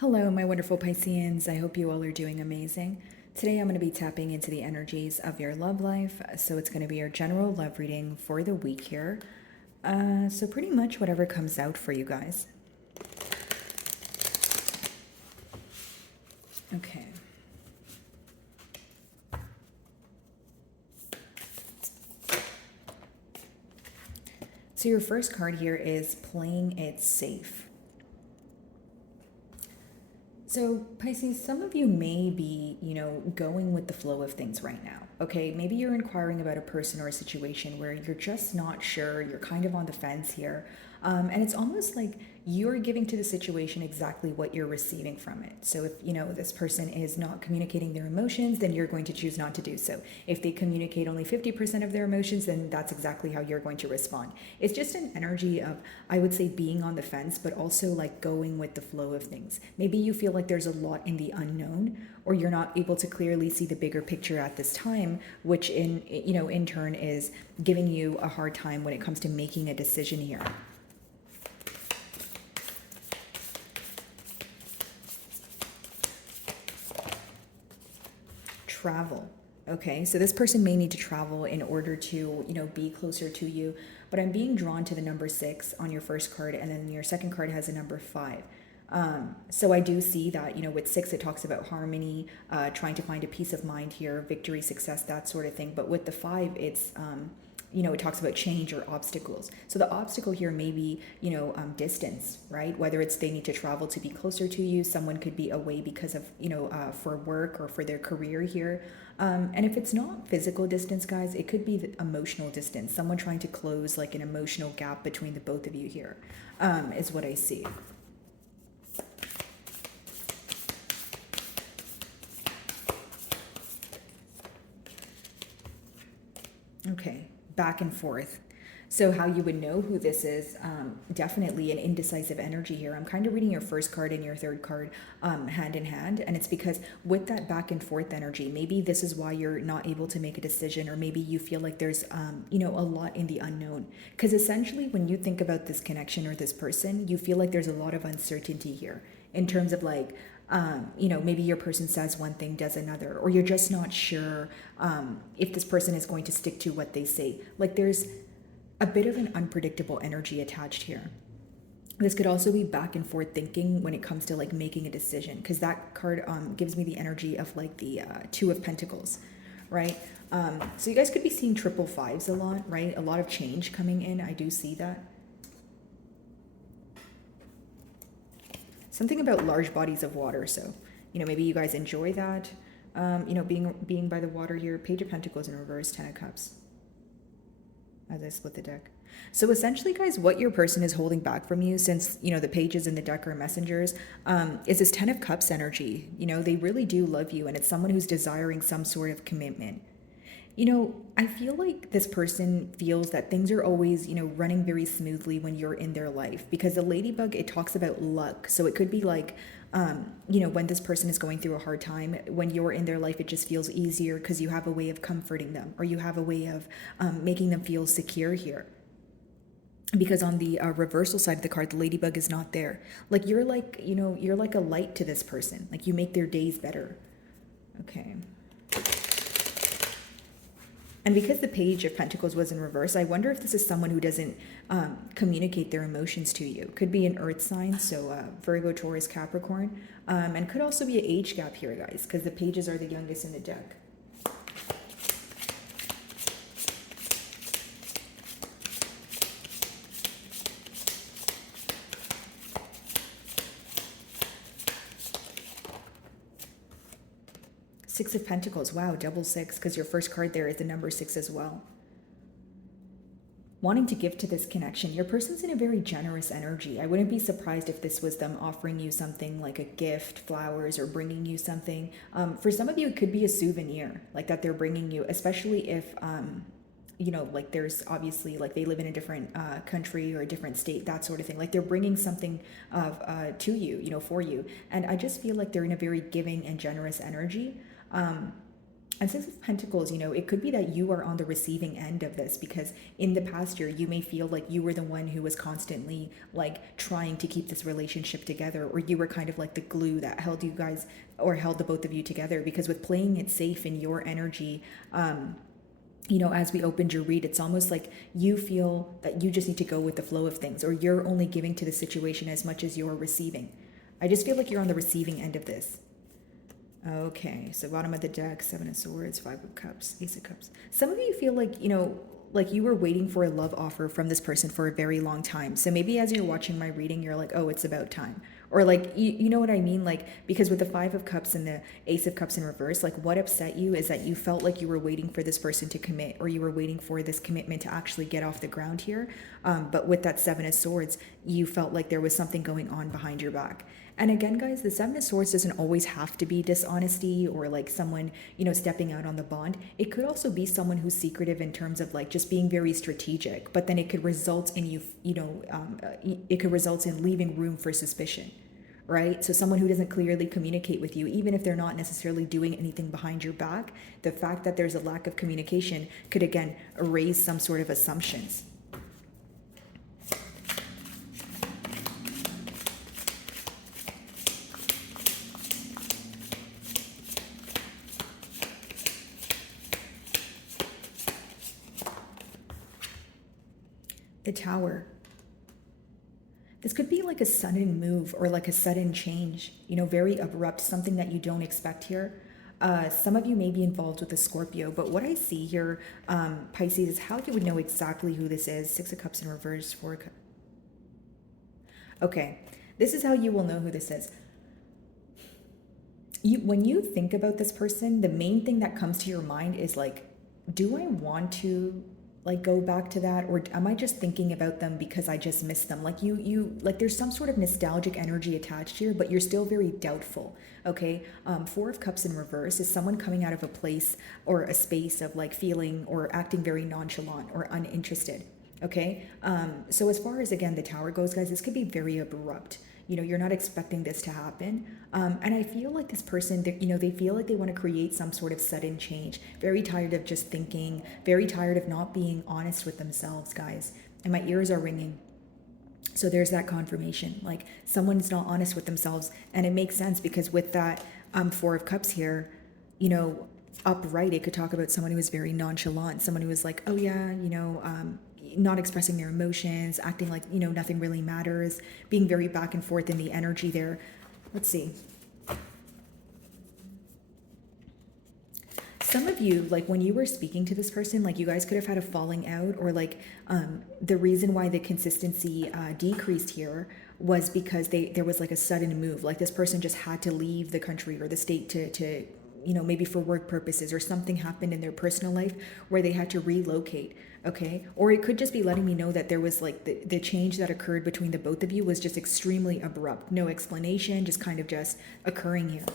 Hello, my wonderful Pisceans. I hope you all are doing amazing. Today I'm going to be tapping into the energies of your love life. So it's going to be your general love reading for the week here. So pretty much whatever comes out for you guys. Okay. So your first card here is playing it safe. So, Pisces, some of you may be, going with the flow of things right now. Okay, maybe you're inquiring about a person or a situation where you're just not sure, you're kind of on the fence here. And it's almost like you're giving to the situation exactly what you're receiving from it. So if this person is not communicating their emotions, then you're going to choose not to do so. If they communicate only 50% of their emotions, then that's exactly how you're going to respond. It's just an energy of, I would say, being on the fence, but also like going with the flow of things. Maybe you feel like there's a lot in the unknown, or you're not able to clearly see the bigger picture at this time, which in turn is giving you a hard time when it comes to making a decision here. Travel. Okay, so this person may need to travel in order to, be closer to you. But I'm being drawn to the number 6 on your first card, and then your second card has a number 5. So I do see that, with 6, it talks about harmony, trying to find a peace of mind here, victory, success, that sort of thing. But with the 5, it's it talks about change or obstacles. So the obstacle here may be, distance, right? Whether it's they need to travel to be closer to you, someone could be away because of, for work or for their career here. And if it's not physical distance, guys, it could be the emotional distance. Someone trying to close like an emotional gap between the both of you here, is what I see. Okay, back and forth. So how you would know who this is, definitely an indecisive energy here. I'm kind of reading your first card and your third card hand in hand, and it's because with that back and forth energy, maybe this is why you're not able to make a decision, or maybe you feel like there's a lot in the unknown. Because essentially when you think about this connection or this person, you feel like there's a lot of uncertainty here in terms of like maybe your person says one thing, does another, or you're just not sure if this person is going to stick to what they say. Like there's a bit of an unpredictable energy attached here. This could also be back and forth thinking when it comes to like making a decision, because that card gives me the energy of like the 2 of Pentacles, right? So you guys could be seeing triple 5s a lot, right? A lot of change coming in. I do see that. Something about large bodies of water. So, maybe you guys enjoy that. Being by the water here. Page of Pentacles in reverse, 10 of Cups. As I split the deck. So essentially, guys, what your person is holding back from you, since, the pages in the deck are messengers, is this 10 of Cups energy. They really do love you, and it's someone who's desiring some sort of commitment. I feel like this person feels that things are always, running very smoothly when you're in their life, because the ladybug, it talks about luck. So it could be like, when this person is going through a hard time, when you're in their life, it just feels easier because you have a way of comforting them, or you have a way of making them feel secure here. Because on the reversal side of the card, the ladybug is not there. Like you're like, you're like a light to this person. Like you make their days better. Okay. And because the Page of Pentacles was in reverse, I wonder if this is someone who doesn't communicate their emotions to you. Could be an earth sign, so Virgo, Taurus, Capricorn. And could also be an age gap here, guys, because the pages are the youngest in the deck. Six of Pentacles. Wow, double 6, because your first card there is the number 6 as well. Wanting to give to this connection. Your person's in a very generous energy. I wouldn't be surprised if this was them offering you something like a gift, flowers, or bringing you something. For some of you, it could be a souvenir like that they're bringing you, especially if, like there's obviously like they live in a different country or a different state, that sort of thing. Like they're bringing something to you, for you. And I just feel like they're in a very giving and generous energy. And Six of Pentacles, it could be that you are on the receiving end of this, because in the past year, you may feel like you were the one who was constantly like trying to keep this relationship together, or you were kind of like the glue that held you guys, or held the both of you together. Because with playing it safe in your energy, as we opened your read, it's almost like you feel that you just need to go with the flow of things, or you're only giving to the situation as much as you're receiving. I just feel like you're on the receiving end of this. Okay, so bottom of the deck, Seven of Swords, Five of Cups, Ace of Cups. Some of you feel like, like you were waiting for a love offer from this person for a very long time. So maybe as you're watching my reading, you're like, oh, it's about time. Or like, you know what I mean? Like, because with the Five of Cups and the Ace of Cups in reverse, like what upset you is that you felt like you were waiting for this person to commit, or you were waiting for this commitment to actually get off the ground here. But with that Seven of Swords, you felt like there was something going on behind your back. And again, guys, the Seven of Swords doesn't always have to be dishonesty or like someone, stepping out on the bond. It could also be someone who's secretive in terms of like just being very strategic, but then it could result in it could result in leaving room for suspicion, right? So someone who doesn't clearly communicate with you, even if they're not necessarily doing anything behind your back, the fact that there's a lack of communication could, again, raise some sort of assumptions. The Tower. This could be like a sudden move or like a sudden change, very abrupt, something that you don't expect here. Some of you may be involved with a Scorpio, but what I see here, Pisces, is how you would know exactly who this is. Six of Cups in reverse, Four of Cups. Okay, this is how you will know who this is. When you think about this person, the main thing that comes to your mind is like, do I want to like go back to that, or am I just thinking about them because I just miss them? Like you like there's some sort of nostalgic energy attached here, but you're still very doubtful. Okay. Four of Cups in reverse is someone coming out of a place or a space of like feeling or acting very nonchalant or uninterested. Okay. So as far as, again, the Tower goes, guys, this could be very abrupt. You're not expecting this to happen. And I feel like this person, they feel like they want to create some sort of sudden change. Very tired of just thinking, very tired of not being honest with themselves, guys. And my ears are ringing. So there's that confirmation. Like someone's not honest with themselves. And it makes sense because with that Four of Cups here, upright, it could talk about someone who is very nonchalant, someone who is like, oh yeah, not expressing their emotions, acting like, nothing really matters, being very back and forth in the energy there. Let's see. Some of you, like when you were speaking to this person, like you guys could have had a falling out, or like the reason why the consistency decreased here was because there was like a sudden move. Like this person just had to leave the country or the state to maybe for work purposes, or something happened in their personal life where they had to relocate. Okay. Or it could just be letting me know that there was like the change that occurred between the both of you was just extremely abrupt. No explanation, just kind of just occurring here.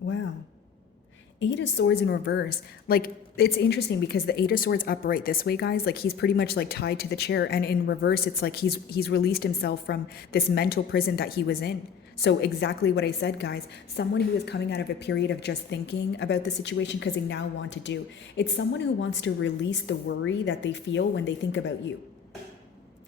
Wow. Eight of Swords in reverse. Like, it's interesting because the Eight of Swords upright this way, guys, like he's pretty much like tied to the chair, and in reverse it's like he's released himself from this mental prison that he was in. So exactly what I said, guys. Someone who is coming out of a period of just thinking about the situation because they now want to do. It's someone who wants to release the worry that they feel when they think about you,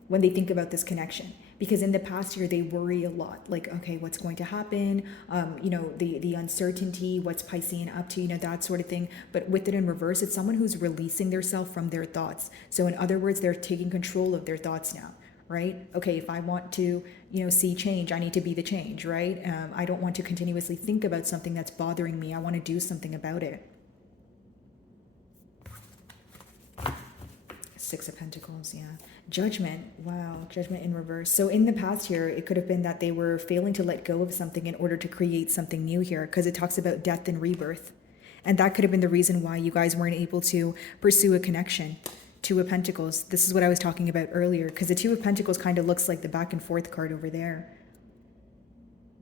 when they think about this connection. Because in the past year, they worry a lot. Like, okay, what's going to happen? The uncertainty, what's Piscean up to, that sort of thing. But with it in reverse, it's someone who's releasing themselves from their thoughts. So in other words, they're taking control of their thoughts now, right? Okay, if I want to, see change, I need to be the change, right? I don't want to continuously think about something that's bothering me. I want to do something about it. Six of Pentacles, yeah. Judgment, wow, Judgment in reverse. So in the past here, it could have been that they were failing to let go of something in order to create something new here, because it talks about death and rebirth. And that could have been the reason why you guys weren't able to pursue a connection. Two of Pentacles, this is what I was talking about earlier, because the Two of Pentacles kind of looks like the back and forth card over there.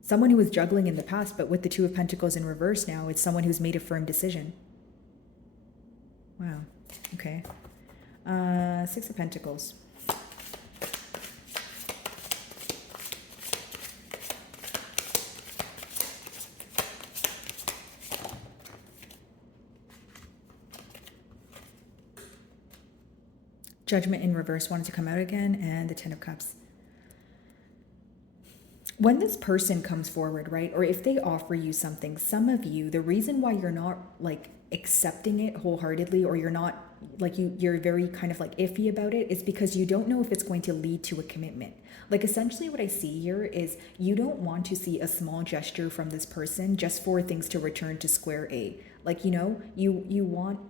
Someone who was juggling in the past, but with the Two of Pentacles in reverse now, it's someone who's made a firm decision. Wow. Okay. Six of Pentacles. Judgment in reverse wanted to come out again, and the Ten of Cups. When this person comes forward, right, or if they offer you something, some of you, the reason why you're not like accepting it wholeheartedly, or you're not like you're very kind of like iffy about it, is because you don't know if it's going to lead to a commitment. Like essentially what I see here is you don't want to see a small gesture from this person just for things to return to square A. Like, you know, you want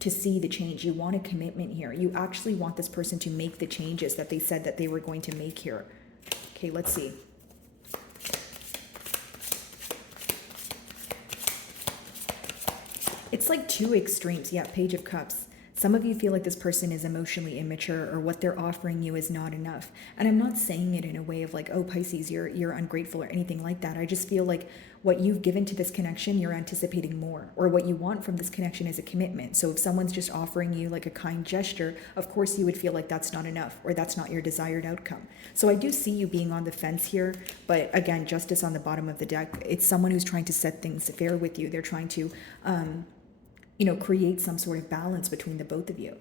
to see the change. You want a commitment here. You actually want this person to make the changes that they said that they were going to make here. Okay, let's see. It's like two extremes. Yeah, Page of Cups. Some of you feel like this person is emotionally immature, or what they're offering you is not enough. And I'm not saying it in a way of like, oh, Pisces, you're ungrateful or anything like that. I just feel like what you've given to this connection, you're anticipating more, or what you want from this connection is a commitment. So if someone's just offering you like a kind gesture, of course you would feel like that's not enough, or that's not your desired outcome. So I do see you being on the fence here, but again, Justice on the bottom of the deck. It's someone who's trying to set things fair with you. They're trying to you know, create some sort of balance between the both of you.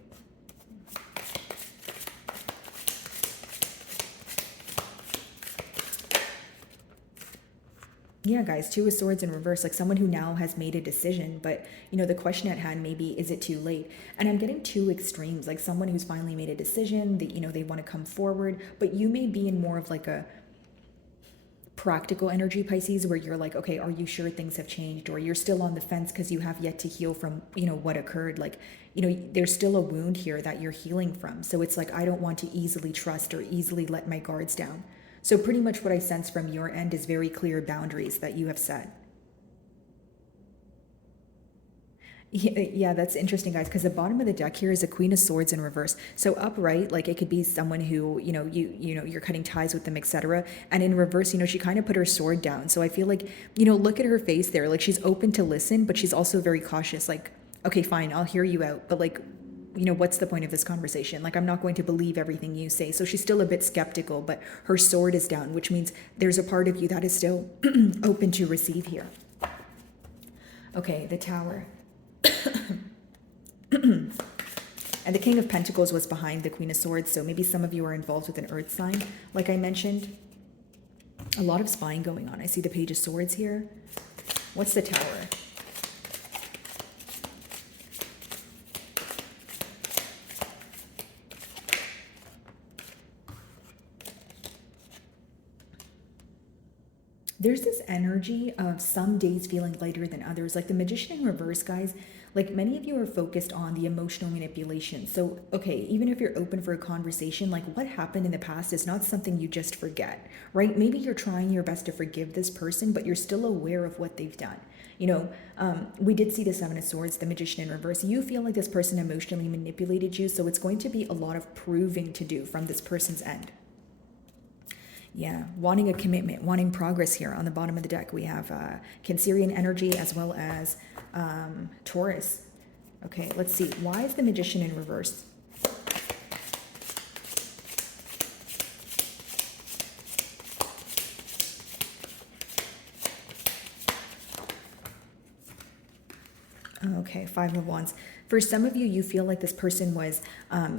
Yeah, guys, Two of Swords in reverse, like someone who now has made a decision, but, you know, the question at hand maybe, is it too late? And I'm getting two extremes, like someone who's finally made a decision that, you know, they want to come forward, but you may be in more of like a practical energy, Pisces, where you're like, okay, are you sure things have changed? Or you're still on the fence because you have yet to heal from, you know, what occurred. Like, you know, there's still a wound here that you're healing from. So it's like, I don't want to easily trust or easily let my guards down. So pretty much what I sense from your end is very clear boundaries that you have set. Yeah, that's interesting, guys, because the bottom of the deck here is a Queen of Swords in reverse. So upright, like it could be someone who, you know, you're cutting ties with them, etc. And in reverse, you know, she kind of put her sword down. So I feel like, you know, look at her face there. Like she's open to listen, but she's also very cautious. Like, okay, fine, I'll hear you out, but like, you know, what's the point of this conversation? Like, I'm not going to believe everything you say. So she's still a bit skeptical, but her sword is down, which means there's a part of you that is still open to receive here. Okay, the Tower. And the King of Pentacles was behind the Queen of Swords, so maybe some of you are involved with an earth sign. Like I mentioned, a lot of spying going on. I see the Page of Swords here. What's the Tower? There's this energy of some days feeling lighter than others. Like the Magician in reverse, guys, like many of you are focused on the emotional manipulation. So, okay, even if you're open for a conversation, like what happened in the past is not something you just forget, right? Maybe you're trying your best to forgive this person, but you're still aware of what they've done. You know, we did see the Seven of Swords, the Magician in reverse. You feel like this person emotionally manipulated you, so it's going to be a lot of proving to do from this person's end. Yeah, wanting a commitment, wanting progress here. On the bottom of the deck, we have Cancerian energy as well as Taurus. Okay, let's see. Why is the Magician in reverse? Okay, Five of Wands. For some of you, you feel like this person was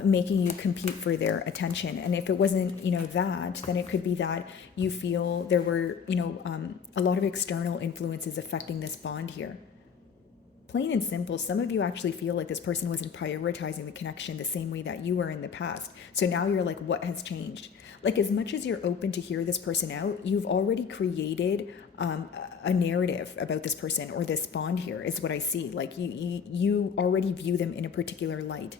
making you compete for their attention. And if it wasn't, you know, that, then it could be that you feel there were, you know, a lot of external influences affecting this bond here. Plain and simple, some of you actually feel like this person wasn't prioritizing the connection the same way that you were in the past. So now you're like, what has changed? Like as much as you're open to hear this person out, you've already created a narrative about this person or this bond here is what I see. Like you already view them in a particular light.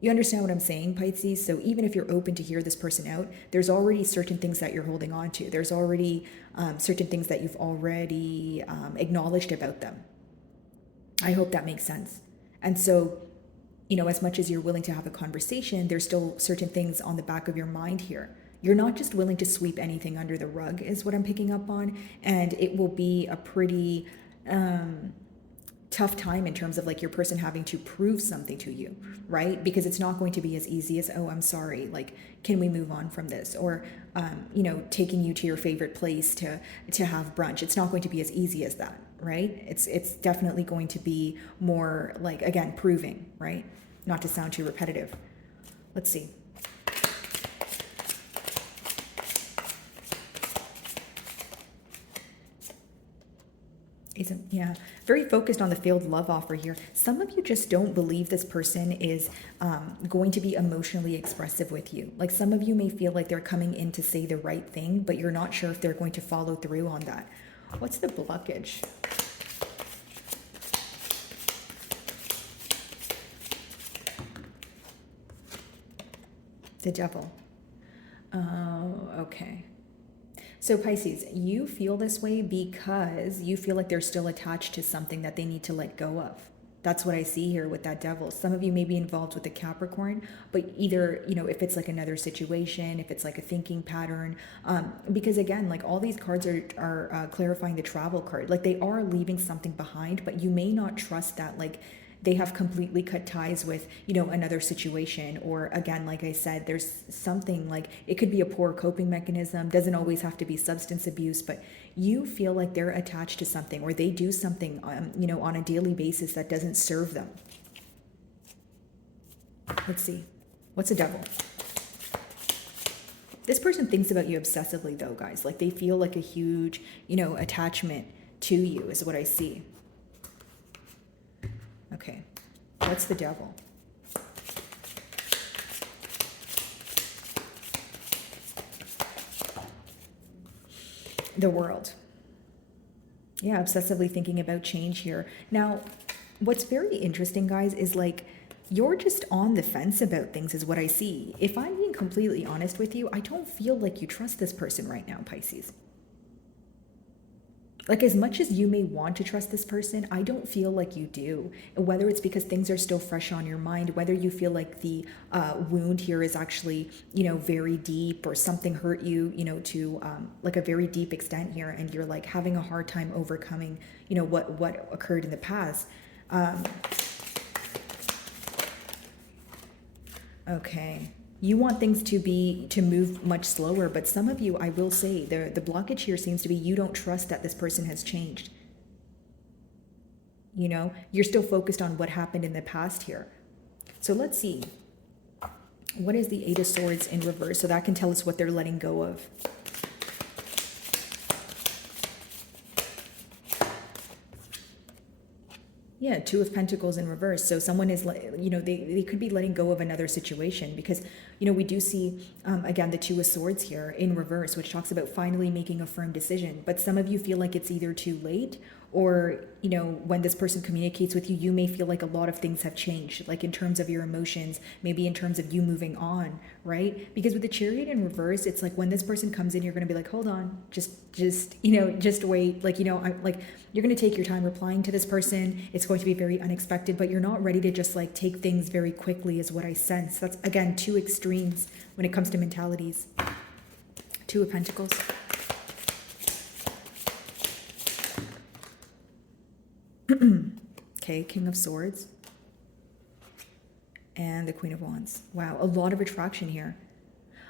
You understand what I'm saying, Pisces? So even if you're open to hear this person out, there's already certain things that you're holding on to. There's already certain things that you've already acknowledged about them. I hope that makes sense. And so, you know, as much as you're willing to have a conversation, there's still certain things on the back of your mind here. You're not just willing to sweep anything under the rug is what I'm picking up on. And it will be a pretty tough time in terms of like your person having to prove something to you, right? Because it's not going to be as easy as, oh, I'm sorry, like, can we move on from this? Or, you know, taking you to your favorite place to have brunch. It's not going to be as easy as that, right? It's definitely going to be more like, again, proving, right? Not to sound too repetitive. Let's see. Yeah, very focused on the failed love offer here. Some of you just don't believe this person is going to be emotionally expressive with you. Like some of you may feel like they're coming in to say the right thing, but you're not sure if they're going to follow through on that. What's the blockage? The devil. Oh, okay. So Pisces, you feel this way because you feel like they're still attached to something that they need to let go of. That's what I see here with that devil. Some of you may be involved with the Capricorn, but either, you know, if it's like another situation, if it's like a thinking pattern, because again, like all these cards are clarifying the travel card. Like they are leaving something behind, but you may not trust that, like, they have completely cut ties with, you know, another situation. Or again, like I said, there's something like it could be a poor coping mechanism, doesn't always have to be substance abuse, but you feel like they're attached to something or they do something, you know, on a daily basis that doesn't serve them. Let's see. What's a devil? This person thinks about you obsessively though, guys. Like they feel like a huge, you know, attachment to you is what I see. Okay, what's the devil? The world. Yeah, obsessively thinking about change here. Now, what's very interesting, guys, is like you're just on the fence about things is what I see. If I'm being completely honest with you, I don't feel like you trust this person right now, Pisces. Like as much as you may want to trust this person, I don't feel like you do. Whether it's because things are still fresh on your mind, whether you feel like the wound here is actually, you know, very deep or something hurt you, you know, to like a very deep extent here, and you're like having a hard time overcoming, you know, what occurred in the past. Okay. You want things to move much slower, but some of you, I will say, the blockage here seems to be you don't trust that this person has changed. You know, you're still focused on what happened in the past here. So let's see. What is the Eight of Swords in reverse? So that can tell us what they're letting go of. Yeah, Two of Pentacles in reverse. So someone is, you know, they could be letting go of another situation because, you know, we do see, again, the Two of Swords here in reverse, which talks about finally making a firm decision. But some of you feel like it's either too late or, you know, when this person communicates with you, you may feel like a lot of things have changed, like in terms of your emotions, maybe in terms of you moving on, right? Because with the Chariot in reverse, it's like when this person comes in, you're going to be like, hold on, just, you know, just wait. Like, you know, I'm like, you're going to take your time replying to this person. It's going to be very unexpected, but you're not ready to just like take things very quickly is what I sense. That's, again, two extremes when it comes to mentalities. Two of Pentacles. Okay, King of Swords. And the Queen of Wands. Wow, a lot of attraction here.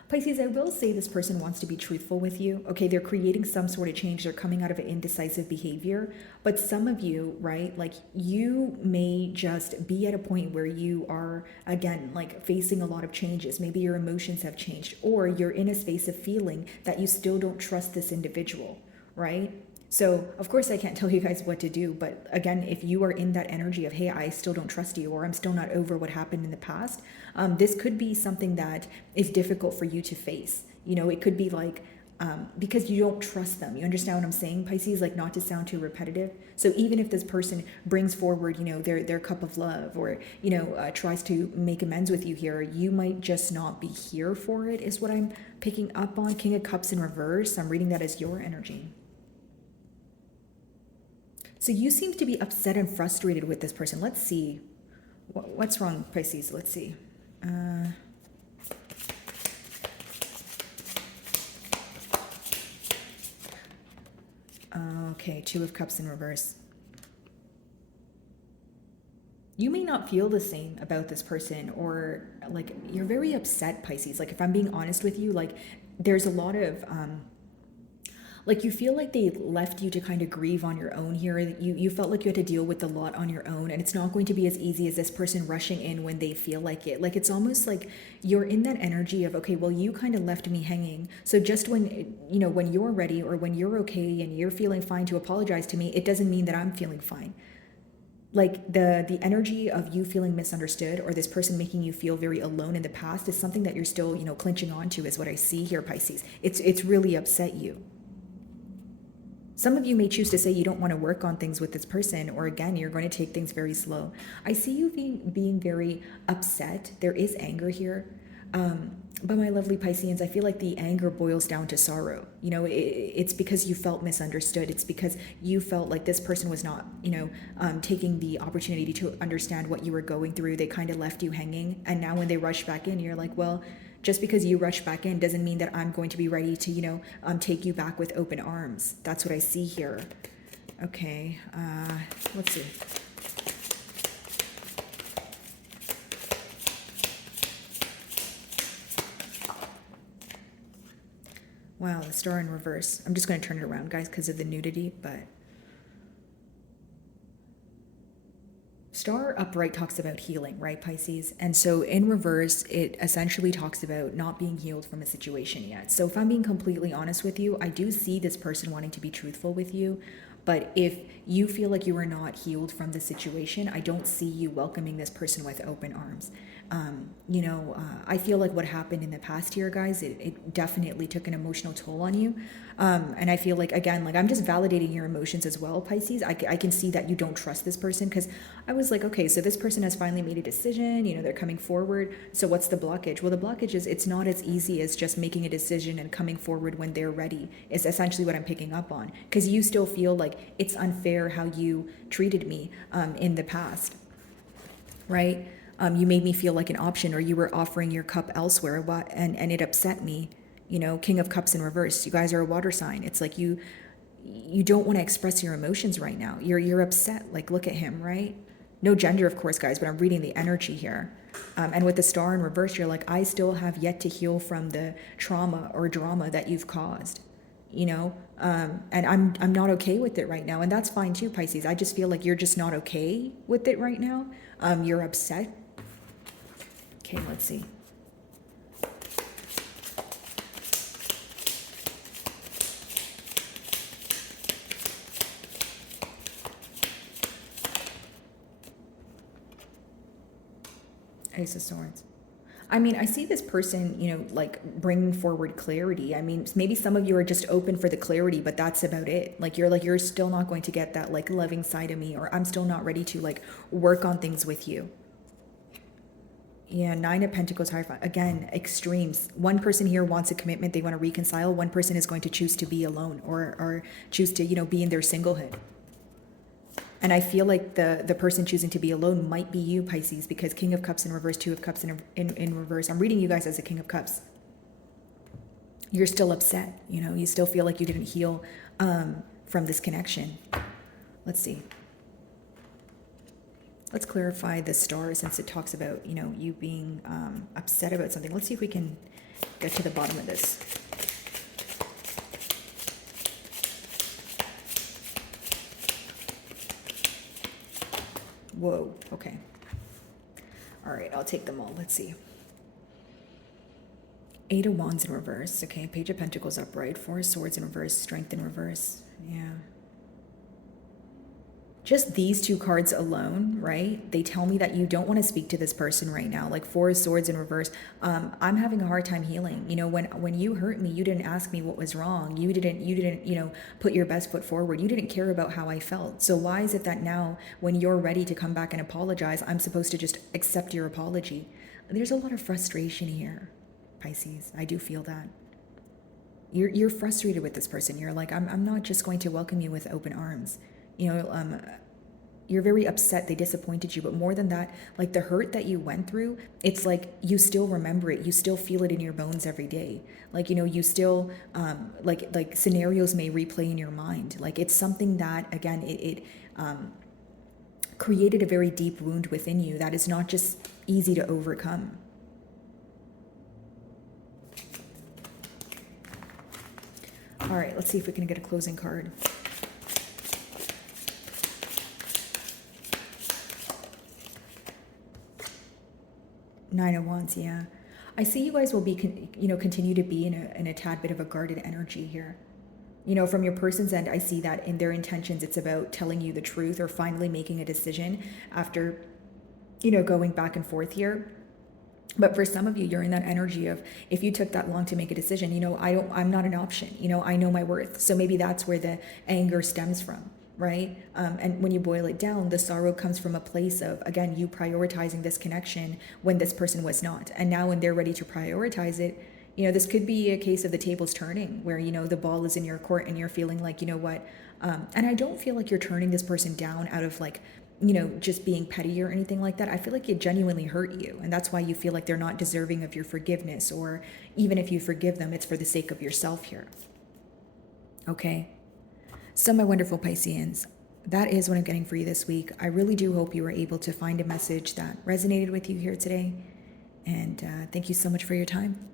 Pisces, I will say this person wants to be truthful with you. Okay, they're creating some sort of change. They're coming out of an indecisive behavior. But some of you, right, like you may just be at a point where you are, again, like facing a lot of changes. Maybe your emotions have changed, or you're in a space of feeling that you still don't trust this individual, right? So, of course, I can't tell you guys what to do. But again, if you are in that energy of, hey, I still don't trust you, or I'm still not over what happened in the past, this could be something that is difficult for you to face. You know, it could be like, because you don't trust them. You understand what I'm saying, Pisces? Like, not to sound too repetitive. So even if this person brings forward, you know, their cup of love, or, you know, tries to make amends with you here, you might just not be here for it, is what I'm picking up on. King of Cups in reverse. I'm reading that as your energy. So you seem to be upset and frustrated with this person. Let's see. What's wrong, Pisces? Let's see. Okay, Two of Cups in reverse. you may not feel the same about this person, or like you're very upset, Pisces. Like if I'm being honest with you, like there's a lot of like you feel like they left you to kind of grieve on your own here. You felt like you had to deal with a lot on your own, and it's not going to be as easy as this person rushing in when they feel like it. Like it's almost like you're in that energy of, okay, well, you kind of left me hanging, so just when when you're ready, or when you're okay and you're feeling fine to apologize to me, it doesn't mean that I'm feeling fine. Like the energy of you feeling misunderstood, or this person making you feel very alone in the past, is something that you're still clinching onto, is what I see here, Pisces. It's really upset you. Some of you may choose to say you don't want to work on things with this person, or again, you're going to take things very slow. I see you being very upset. There is anger here. But my lovely Pisceans, I feel like the anger boils down to sorrow. It's because you felt misunderstood. It's because you felt like this person was not, taking the opportunity to understand what you were going through. They kind of left you hanging. And now when they rush back in, you're like, well, just because you rush back in doesn't mean that I'm going to be ready to, take you back with open arms. That's what I see here. Okay, let's see. Wow, the star in reverse. I'm just going to turn it around, guys, because of the nudity, but star upright talks about healing, right, Pisces? And so in reverse, it essentially talks about not being healed from a situation yet. So if I'm being completely honest with you, I do see this person wanting to be truthful with you. But if you feel like you are not healed from the situation, I don't see you welcoming this person with open arms. I feel like what happened in the past year, guys, it definitely took an emotional toll on you. And I feel like, again, like I'm just validating your emotions as well, Pisces. I can see that you don't trust this person, because I was like, okay, so this person has finally made a decision, they're coming forward. So what's the blockage? Well, the blockage is it's not as easy as just making a decision and coming forward when they're ready, is essentially what I'm picking up on. Because you still feel like it's unfair how you treated me in the past, right? You made me feel like an option, or you were offering your cup elsewhere, and it upset me. King of Cups in reverse. You guys are a water sign. It's like you don't want to express your emotions right now. You're upset. Like, look at him, right? No gender, of course, guys, but I'm reading the energy here. And with the star in reverse, you're like, I still have yet to heal from the trauma or drama that you've caused. And I'm not okay with it right now, and that's fine too, Pisces. I just feel like you're just not okay with it right now. You're upset. Okay, let's see. Ace of Swords. I mean, I see this person, like bringing forward clarity. I mean, maybe some of you are just open for the clarity, but that's about it. Like you're still not going to get that like loving side of me, or I'm still not ready to like work on things with you. Yeah, Nine of Pentacles, Hierophant. Again, extremes. One person here wants a commitment. They want to reconcile. One person is going to choose to be alone, or choose to, be in their singlehood. And I feel like the person choosing to be alone might be you, Pisces, because King of Cups in reverse, Two of Cups in reverse. I'm reading you guys as a King of Cups. You're still upset. You still feel like you didn't heal from this connection. Let's see. Let's clarify the star, since it talks about, you being upset about something. Let's see if we can get to the bottom of this. Whoa, okay. All right, I'll take them all. Let's see. Eight of Wands in reverse. Okay, Page of Pentacles upright. Four of Swords in reverse. Strength in reverse. Yeah. Just these two cards alone, right? They tell me that you don't want to speak to this person right now. Like Four of Swords in reverse. I'm having a hard time healing. When you hurt me, you didn't ask me what was wrong. You didn't, put your best foot forward. You didn't care about how I felt. So why is it that now, when you're ready to come back and apologize, I'm supposed to just accept your apology? There's a lot of frustration here, Pisces. I do feel that. You're frustrated with this person. You're like, I'm not just going to welcome you with open arms. You're very upset they disappointed you, but more than that, like the hurt that you went through, it's like you still remember it. You still feel it in your bones every day. Like, you still like scenarios may replay in your mind. Like it's something that, again, it created a very deep wound within you that is not just easy to overcome. All right, let's see if we can get a closing card. Nine of Wands, yeah. I see you guys will be, continue to be in a tad bit of a guarded energy here. From your person's end, I see that in their intentions, it's about telling you the truth or finally making a decision after, going back and forth here. But for some of you, you're in that energy of, if you took that long to make a decision, I'm not an option. I know my worth. So maybe that's where the anger stems from, right? And when you boil it down, the sorrow comes from a place of, again, you prioritizing this connection when this person was not. And now when they're ready to prioritize it, this could be a case of the tables turning where, the ball is in your court and you're feeling like, what? And I don't feel like you're turning this person down out of like, just being petty or anything like that. I feel like it genuinely hurt you. And that's why you feel like they're not deserving of your forgiveness. Or even if you forgive them, it's for the sake of yourself here. Okay. So my wonderful Pisceans, that is what I'm getting for you this week. I really do hope you were able to find a message that resonated with you here today. And thank you so much for your time.